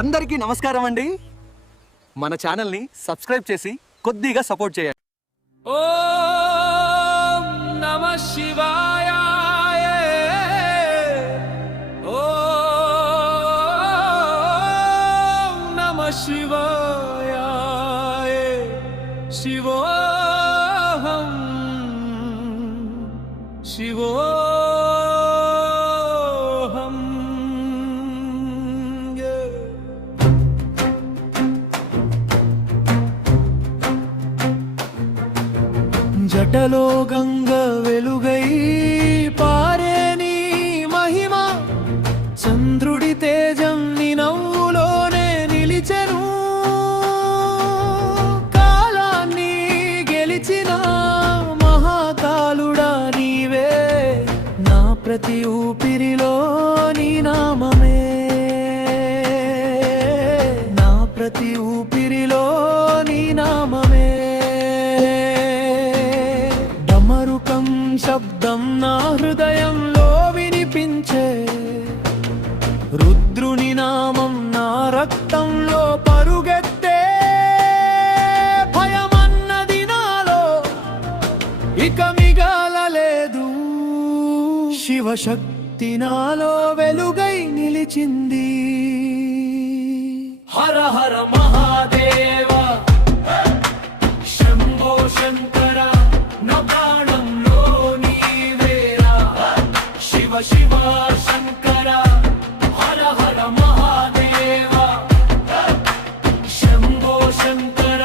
అందరికీ నమస్కారం అండి. మన ఛానల్ని సబ్స్క్రైబ్ చేసి కొద్దిగా సపోర్ట్ చేయండి. ఓం నమః శివాయ. ఓం నమః శివాయ. శివోహం శివోహం. జటలో గంగ వెలుగై పారే నీ మహిమ, చంద్రుడి తేజం నీ నవ్వులోనే నిలిచెను. కాలాన్ని గెలిచిన మహాకాలుడా నీవే, నా ప్రతి ఊపిరిలో నీ నామమే, నా ప్రతి ఊపిరిలో నీ నామమే. శబ్దం నా హృదయంలో వినిపించే, రుద్రుని నామం నా రక్తంలో పరుగెత్తే. భయమన్నది నాలో ఇక మిగలలేదు, శివశక్తి నాలో వెలుగై నిలిచింది. హర హర మహాదేవ శంభో శంకర, నా ప్రాణంలో నీవేరా. శివ శివ శంకర, హర హర మహాదేవ శంభో శంకర,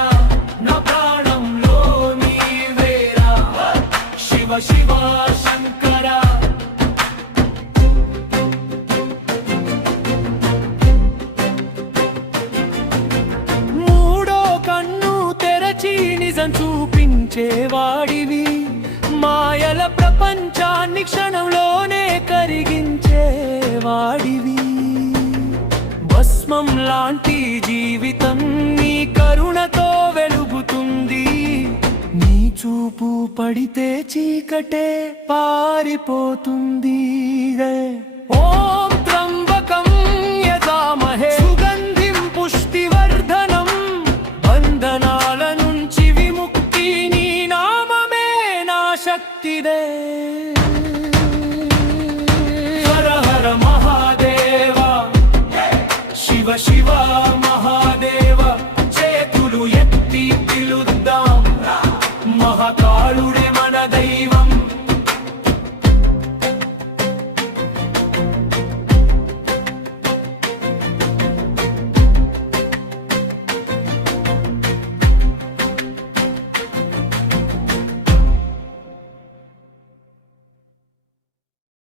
నా ప్రాణంలో నీవేరా. శివ శివ శంకర. మూడో కన్ను తెరచి నిజం చూపించేవాడివి, మాయల ప్రపంచాన్ని క్షణంలోనే కరిగించేవాడివి. భస్మం లాంటి జీవితం నీ కరుణతో వెలుగుతుంది, నీ చూపు పడితే చీకటే పారిపోతుంది. ఓం త్రంబకం యజామహే సుగంధిం పుష్టివర్ధనం, బంధనాల నుంచి విముక్తి నీ నామమే నా శక్తిదే. హర హర మహాదేవ శివ శివ మహాదేవ.